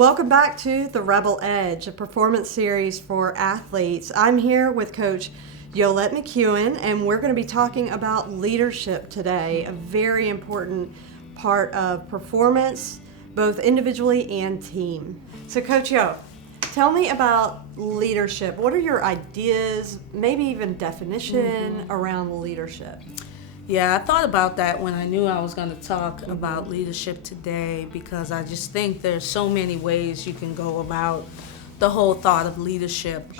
Welcome back to The Rebel Edge, a performance series for athletes. I'm here with Coach Yolette McPhee-McCuin, and we're going to be talking about leadership today, a very important part of performance, both individually and team. So, Coach Yo, tell me about leadership. What are your ideas, maybe even definition around leadership? Yeah, I thought about that when I knew I was going to talk about leadership today, because I just think there's so many ways you can go about the whole thought of leadership.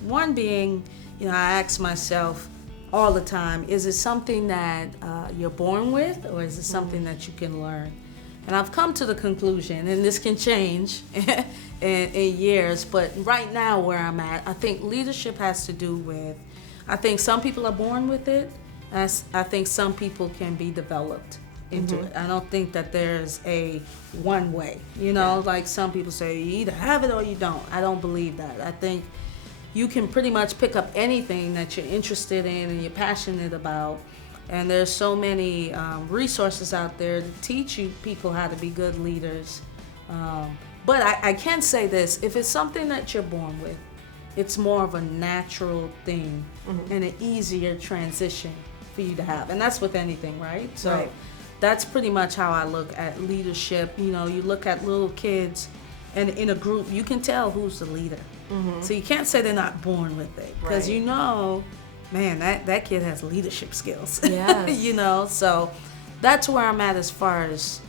One being, I ask myself all the time, is it something that you're born with, or is it something that you can learn? And I've come to the conclusion, and this can change in years, but right now where I'm at, I think leadership has to do with, I think some people are born with it. I think some people can be developed into it. I don't think that there's a one way, like some people say, you either have it or you don't. I don't believe that. I think you can pretty much pick up anything that you're interested in and you're passionate about. And there's so many resources out there to teach you people how to be good leaders. But I can say this, if it's something that you're born with, it's more of a natural thing and an easier transition for you to have. And that's with anything, right? So that's pretty much how I look at leadership. You look at little kids, and in a group, you can tell who's the leader. So you can't say they're not born with it, because man, that kid has leadership skills. Yes. So that's where I'm at as far as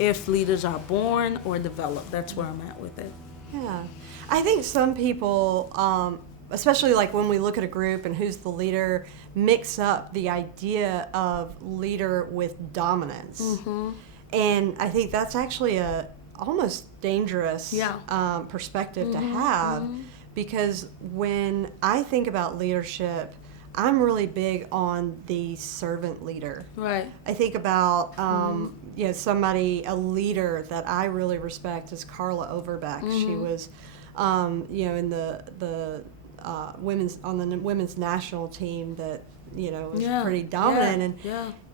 if leaders are born or developed. That's where I'm at with it. Yeah. I think some people, especially like when we look at a group and who's the leader, mix up the idea of leader with dominance. And I think that's actually a almost dangerous perspective to have, because when I think about leadership, I'm really big on the servant leader. Right. I think about somebody, a leader that I really respect is Carla Overbeck. She was in the women's national team that was pretty dominant,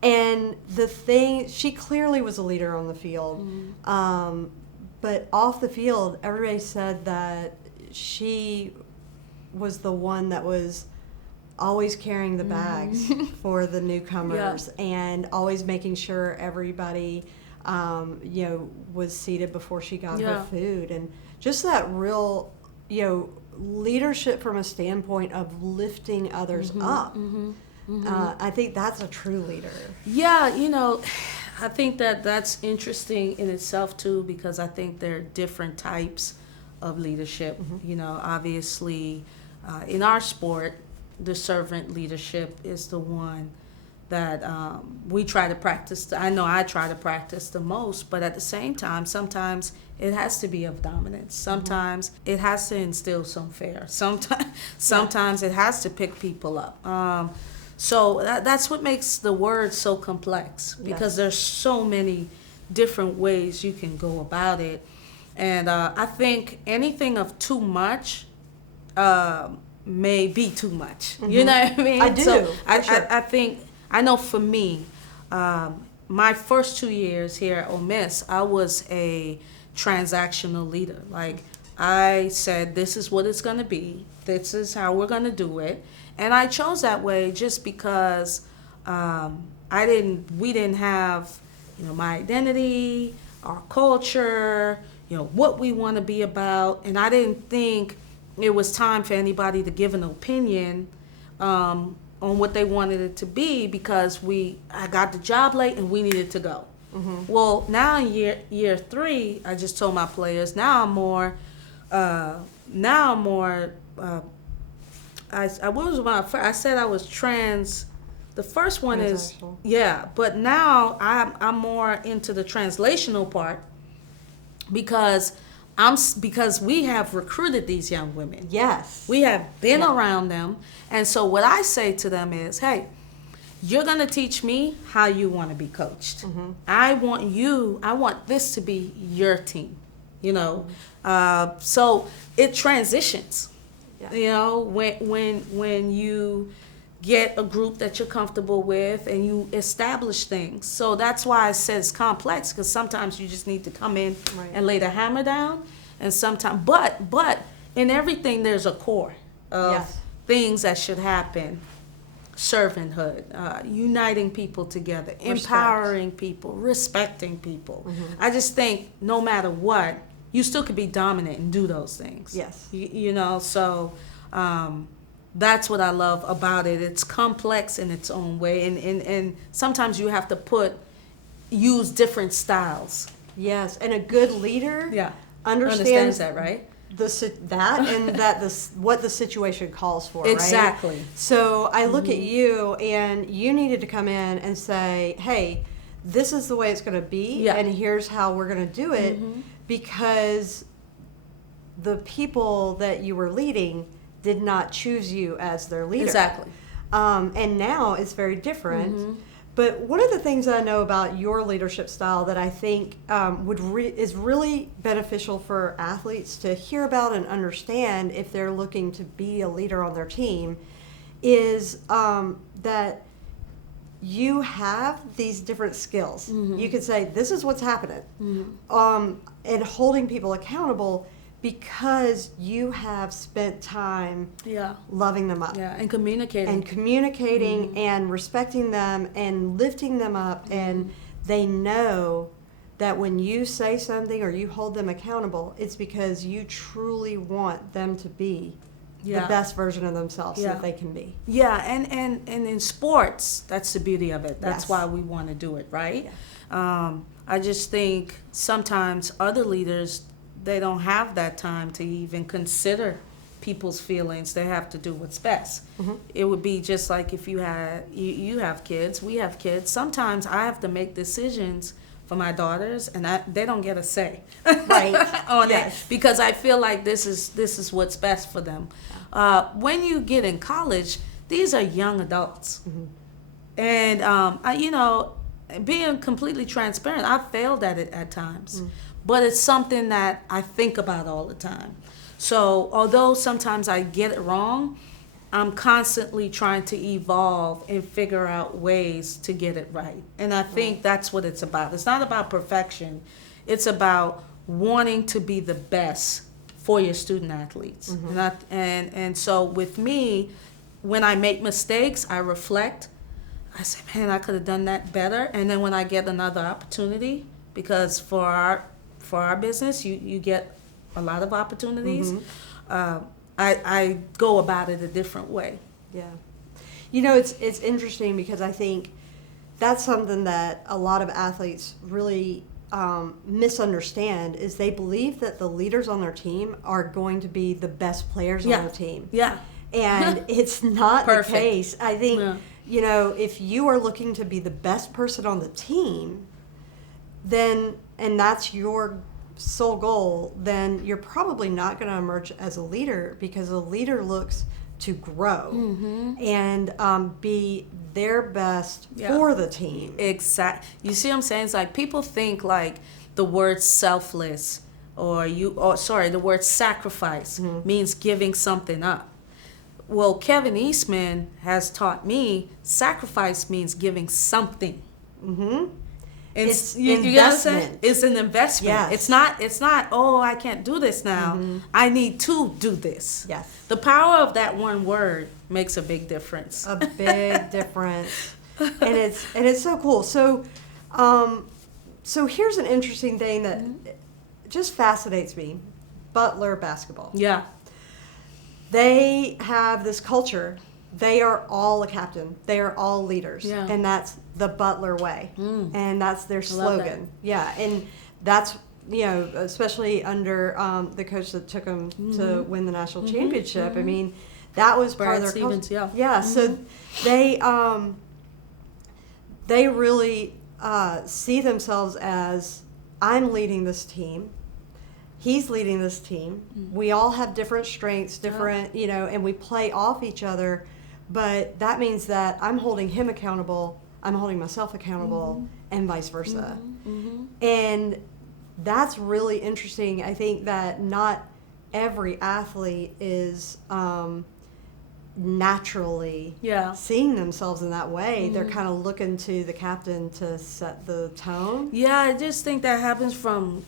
and the thing, she clearly was a leader on the field, but off the field, everybody said that she was the one that was always carrying the bags for the newcomers and always making sure everybody was seated before she got her food, and just that real leadership from a standpoint of lifting others up. I think that's a true leader. I think that's interesting in itself too, because I think there are different types of leadership. Obviously in our sport, the servant leadership is the one that we try to practice. I know I try to practice the most, but at the same time, sometimes it has to be of dominance. Sometimes it has to instill some fear. Sometimes it has to pick people up. So that's what makes the word so complex, because there's so many different ways you can go about it. And I think anything of too much may be too much. You know what I mean? I do. So sure. I think, I know for me, my first 2 years here at Ole Miss, I was a transactional leader. Like, I said, this is what it's going to be. This is how we're going to do it. And I chose that way just because we didn't have, my identity, our culture, what we want to be about. And I didn't think it was time for anybody to give an opinion on what they wanted it to be, because I got the job late and we needed to go. Well, now in year 3, I just told my players, now I'm more I said I was trans. The first one is but now I'm more into the translational part, because we have recruited these young women. Yes. We have been around them. And so what I say to them is, hey, you're going to teach me how you want to be coached. I want this to be your team, So it transitions. When you get a group that you're comfortable with, and you establish things. So that's why I said it's complex, because sometimes you just need to come in and lay the hammer down, and sometimes, but in everything there's a core of things that should happen. Servanthood, uniting people together, empowering people, respecting people. I just think no matter what, you still could be dominant and do those things. Yes. You know, so that's what I love about it. It's complex in its own way, and sometimes you have to use different styles. Yes, and a good leader understands that, right? What the situation calls for, exactly. Right? So I look at you, and you needed to come in and say, hey, this is the way it's going to be, and here's how we're going to do it, because the people that you were leading did not choose you as their leader. Exactly. And now it's very different. But one of the things I know about your leadership style that I think is really beneficial for athletes to hear about and understand if they're looking to be a leader on their team is that you have these different skills. You could say, this is what's happening. And holding people accountable because you have spent time loving them up. And communicating. And respecting them and lifting them up. And they know that when you say something or you hold them accountable, it's because you truly want them to be the best version of themselves that they can be. Yeah, and in sports, that's the beauty of it. That's why we want to do it, right? Yeah. I just think sometimes other leaders, they don't have that time to even consider people's feelings. They have to do what's best. It would be just like if you have kids, we have kids. Sometimes I have to make decisions for my daughters, and they don't get a say on it, because I feel like this is what's best for them. When you get in college, these are young adults, and being completely transparent, I failed at it at times. But it's something that I think about all the time. So although sometimes I get it wrong, I'm constantly trying to evolve and figure out ways to get it right. And I think that's what it's about. It's not about perfection. It's about wanting to be the best for your student athletes. And so with me, when I make mistakes, I reflect. I say, man, I could have done that better. And then when I get another opportunity, because for our business, you get a lot of opportunities. I go about it a different way. Yeah. You know, it's interesting because I think that's something that a lot of athletes really misunderstand is they believe that the leaders on their team are going to be the best players on the team. Yeah. And it's not the case. I think, if you are looking to be the best person on the team, then, and that's your sole goal, then you're probably not going to emerge as a leader, because a leader looks to grow and be their best for the team. Exactly. You see what I'm saying? It's like people think like the word selfless the word sacrifice means giving something up. Well, Kevin Eastman has taught me sacrifice means giving something. It's investment. It's an investment. Yes. It's not, oh, I can't do this now. I need to do this. Yes. The power of that one word makes a big difference. A big difference. And it's so cool. So so here's an interesting thing that just fascinates me. Butler basketball. Yeah. They have this culture. They are all a captain. They are all leaders. Yeah. And that's the Butler way. And that's their slogan. Yeah. And that's, especially under the coach that took them to win the national championship. I mean, that was part of their Stevens, culture. Yeah. So they really see themselves as, I'm leading this team. He's leading this team. We all have different strengths, and we play off each other. But that means that I'm holding him accountable, I'm holding myself accountable, and vice versa. And that's really interesting. I think that not every athlete is naturally seeing themselves in that way. They're kind of looking to the captain to set the tone. Yeah, I just think that happens from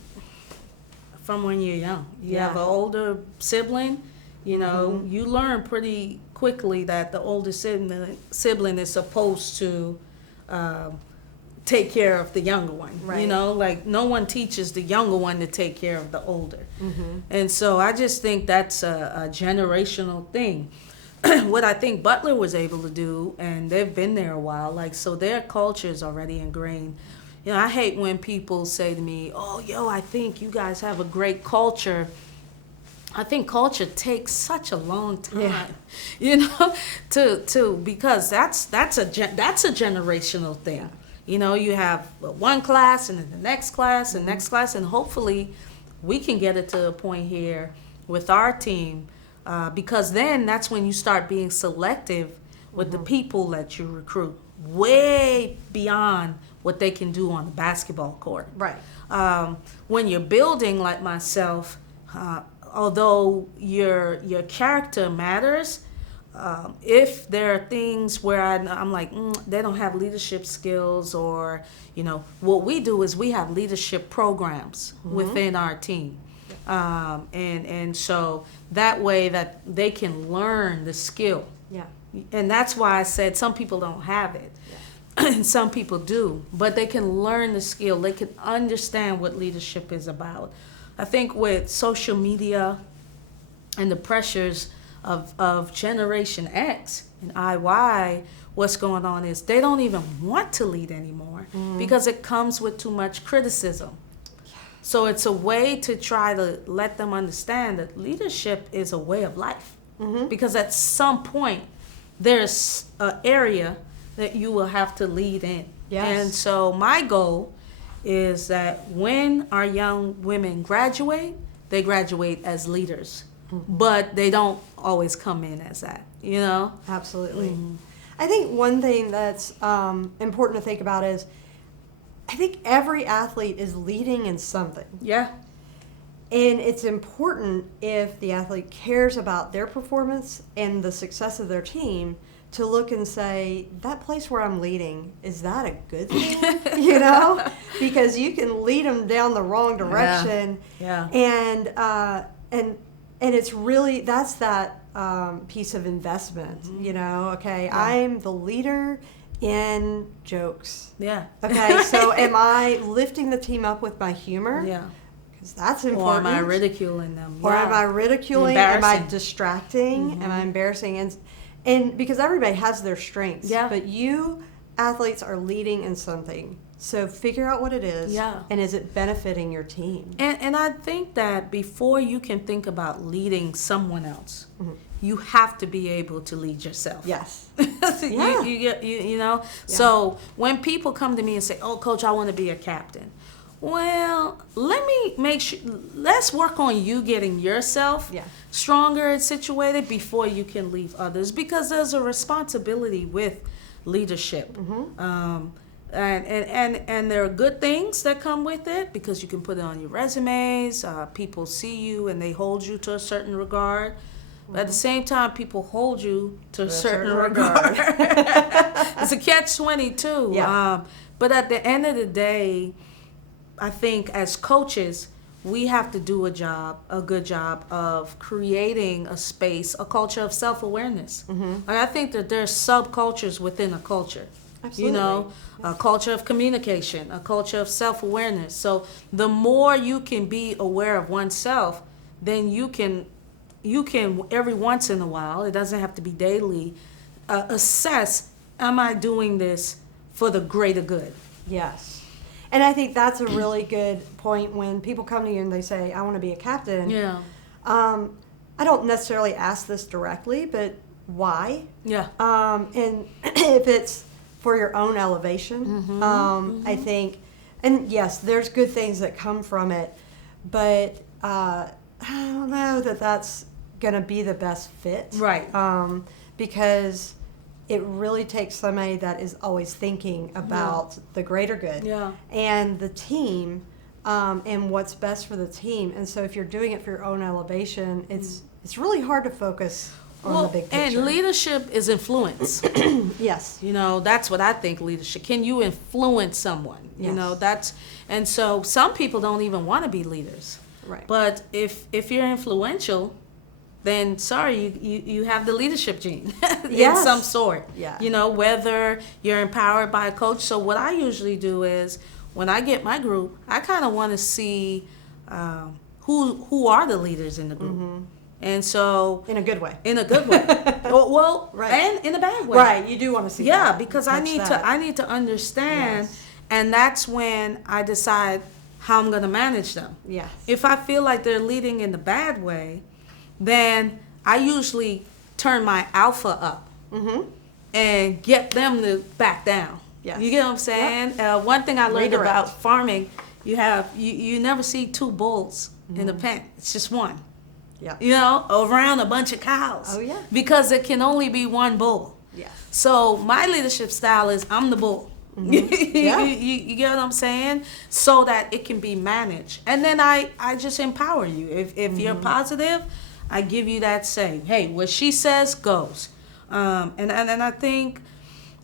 when you're young. You have an older sibling, you know, you learn pretty quickly that the older sibling is supposed to take care of the younger one. Right. You know, like no one teaches the younger one to take care of the older. And so I just think that's a generational thing. What I think Butler was able to do, and they've been there a while, like, so their culture is already ingrained. You know, I hate when people say to me, oh, yo, I think you guys have a great culture. I think culture takes such a long time, you know, to because that's a generational thing. You know, you have one class and then the next class and next class, and hopefully we can get it to a point here with our team, because then that's when you start being selective with the people that you recruit, way beyond what they can do on the basketball court. Right. When you're building like myself, although your character matters, if there are things where I'm like, they don't have leadership skills, or, you know, what we do is we have leadership programs within our team. And so that way that they can learn the skill. Yeah. And that's why I said some people don't have it. And some people do, but they can learn the skill. They can understand what leadership is about. I think with social media and the pressures of Generation X and IY, what's going on is they don't even want to lead anymore because it comes with too much criticism. So it's a way to try to let them understand that leadership is a way of life. Because at some point, there's an area that you will have to lead in. Yes. And so my goal is that when our young women graduate, they graduate as leaders. But they don't always come in as that, you know? Absolutely. I think one thing that's important to think about is I think every athlete is leading in something. Yeah. And it's important, if the athlete cares about their performance and the success of their team, to look and say, that place where I'm leading, is that a good thing? You know? Because you can lead them down the wrong direction. Yeah. And it's really, that's that piece of investment, you know? Okay, I'm the leader in jokes. Yeah. Okay, so am I lifting the team up with my humor? Yeah. Because that's important. Or am I ridiculing them? Or am I ridiculing? Am I distracting? Am I embarrassing? And because everybody has their strengths. Yeah. But you athletes are leading in something. So figure out what it is. Yeah. And is it benefiting your team? And I think that before you can think about leading someone else, you have to be able to lead yourself. Yes. You know? Yeah. So when people come to me and say, oh, Coach, I want to be a captain. Well, let me make sure, let's work on you getting yourself stronger and situated before you can leave others, because there's a responsibility with leadership. And there are good things that come with it, because you can put it on your resumes, people see you and they hold you to a certain regard. But at the same time, people hold you to a certain regard. It's a catch-22. Yeah. But at the end of the day, I think as coaches, we have to do a good job of creating a space, a culture of self-awareness. I think that there's subcultures within a culture. Absolutely. You know, a culture of communication, a culture of self-awareness. So the more you can be aware of oneself, then you can every once in a while, it doesn't have to be daily, assess, am I doing this for the greater good? Yes. And I think that's a really good point when people come to you and they say, I want to be a captain. Yeah. I don't necessarily ask this directly, but why? Yeah. And if it's for your own elevation, I think, and yes, there's good things that come from it, but I don't know that that's going to be the best fit. Right. Because it really takes somebody that is always thinking about the greater good and the team, and what's best for the team. And so if you're doing it for your own elevation, it's really hard to focus on the big picture. And leadership is influence. Yes. You know, that's what I think leadership. Can you influence someone? Yes. You know, and so some people don't even want to be leaders. Right. But if you're influential, then sorry, you have the leadership gene in Yes. some sort. Yeah. You know, whether you're empowered by a coach. So what I usually do is when I get my group, I kind of want to see who are the leaders in the group. Mm-hmm. And so In a good way. in a good way. Well, Right. and in a bad way. Right. You do want to see Yeah, that. because Touch I need to understand, Yes. and that's when I decide how I'm going to manage them. Yes. If I feel like they're leading in the bad way, then I usually turn my alpha up Mm-hmm. and get them to back down. Yes. You get what I'm saying? One thing I learned Redirect. about farming, you never see two bulls in a pen. It's just one. Yeah. You know, around a bunch of cows. Oh, yeah. Because it can only be one bull. Yes. So my leadership style is I'm the bull. Yeah. you get what I'm saying? So that it can be managed. And then I just empower you. If you're positive, I give you that say. Hey, what she says goes. And I think,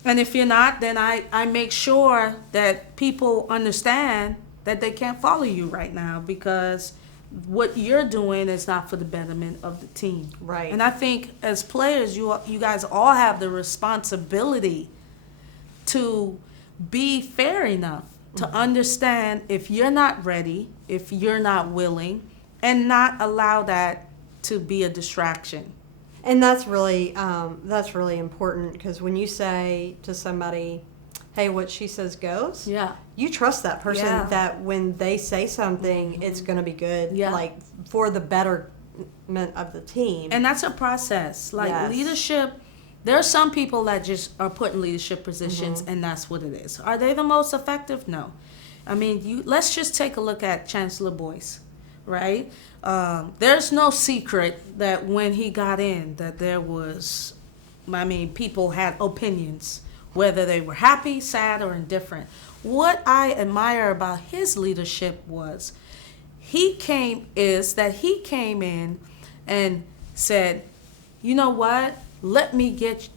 and if you're not, then I make sure that people understand that they can't follow you right now because what you're doing is not for the betterment of the team. Right. And I think as players, you guys all have the responsibility to be fair enough to understand if you're not ready, if you're not willing, and not allow that to be a distraction. And that's really important because when you say to somebody, "Hey, what she says goes," Yeah. you trust that person Yeah. that when they say something, it's going to be good, Yeah. like for the betterment of the team. And that's a process. Like Yes. leadership, there are some people that just are put in leadership positions and that's what it is. Are they the most effective? No. I mean, let's just take a look at Chancellor Boyce, right? There's no secret that when he got in that there was, people had opinions, whether they were happy, sad, or indifferent. What I admire about his leadership was he came in and said, you know what? Let me give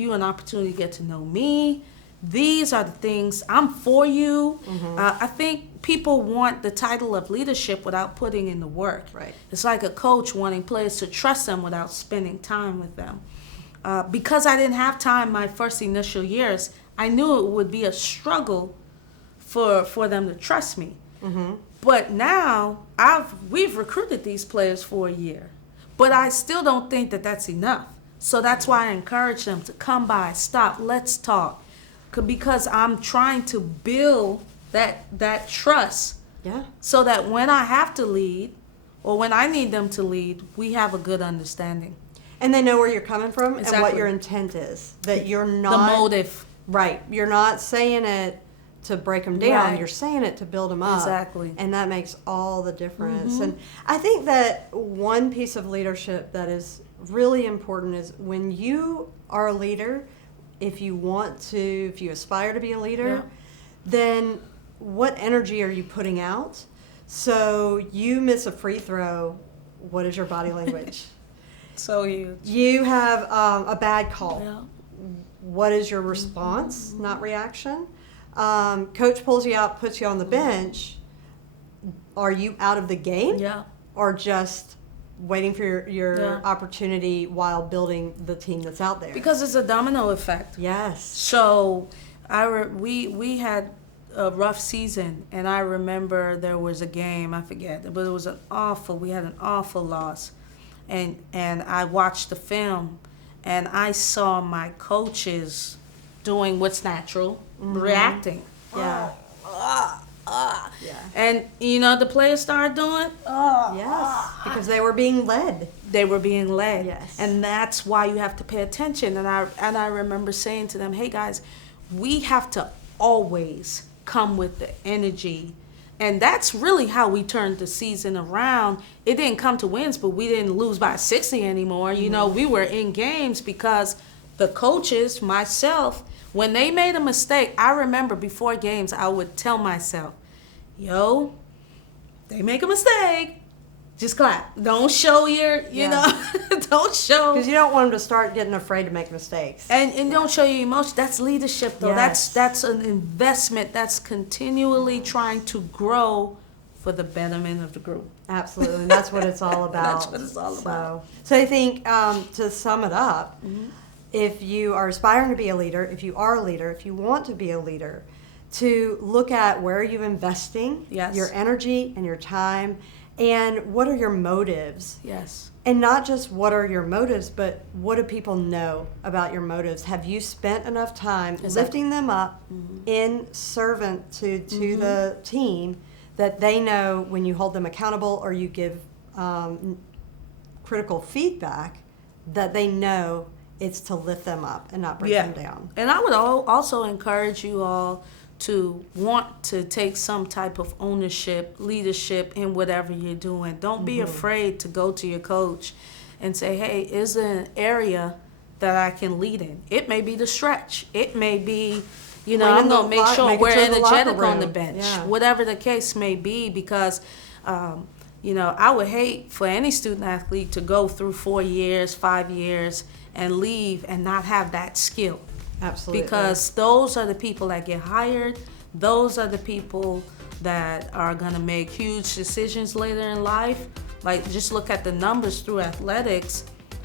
you an opportunity to get to know me. These are the things I'm for you. I think people want the title of leadership without putting in the work. Right. It's like a coach wanting players to trust them without spending time with them. Because I didn't have time my first initial years, I knew it would be a struggle for them to trust me. But now we've recruited these players for a year, but I still don't think that that's enough. So that's why I encourage them to come by, stop, let's talk, because I'm trying to build that trust. Yeah. So that when I have to lead, or when I need them to lead, we have a good understanding. And they know where you're coming from and what Exactly. your intent is. That you're The not motive. right. You're not saying it to break them down. Right. You're saying it to build them up. Exactly. And that makes all the difference. And I think that one piece of leadership that is really important is when you are a leader, if you aspire to be a leader, then what energy are you putting out? So you miss a free throw, what is your body language? So huge. You have a bad call. Yeah. What is your response, not reaction? Coach pulls you out, puts you on the bench. Are you out of the game? Yeah. Or just waiting for your Yeah. opportunity while building the team that's out there? Because it's a domino effect. Yes. So we had a rough season, and I remember there was a game, I forget, but it was we had an awful loss. And I watched the film, and I saw my coaches doing what's natural, reacting. Yeah. Yeah. And, the players started doing, Yes. Because they were being led. they were being led. Yes. And that's why you have to pay attention. And I remember saying to them, hey guys, we have to always come with the energy. And that's really how we turned the season around. It didn't come to wins, but we didn't lose by 60 anymore. We were in games because the coaches, myself, when they made a mistake, I remember before games, I would tell myself, they make a mistake, just clap. Don't show your, you know, don't show. Because you don't want them to start getting afraid to make mistakes. And don't show your emotion. That's leadership, though. Yes. That's an investment. That's continually trying to grow for the betterment of the group. Absolutely. That's what it's all about. That's what it's all about. So I think to sum it up, if you are aspiring to be a leader, if you are a leader, if you want to be a leader, to look at where are you investing your energy and your time, and what are your motives. Yes. And not just what are your motives, but what do people know about your motives? Have you spent enough time lifting them up in servant to the team that they know when you hold them accountable or you give critical feedback, that they know it's to lift them up and not bring them down? And I would also encourage you all to want to take some type of ownership, leadership in whatever you're doing. Don't be afraid to go to your coach and say, hey, is there an area that I can lead in? It may be the stretch. It may be, you know, I'm going to make sure we're energetic on the bench. Whatever the case may be, because, you know, I would hate for any student athlete to go through 4 years, 5 years, and leave and not have that skill. Absolutely. Because those are the people that get hired. Those are the people that are going to make huge decisions later in life. Like, just look at the numbers through athletics.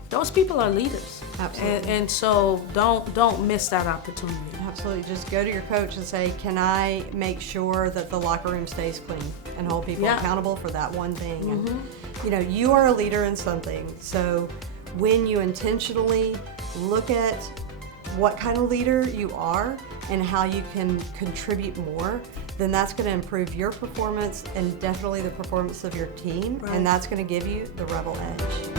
Those people are leaders. Absolutely. And so don't miss that opportunity. Absolutely. Just go to your coach and say, can I make sure that the locker room stays clean, and hold people accountable for that one thing? And, you know, you are a leader in something. So when you intentionally look at what kind of leader you are and how you can contribute more, then that's going to improve your performance and definitely the performance of your team. And that's going to give you the rebel edge.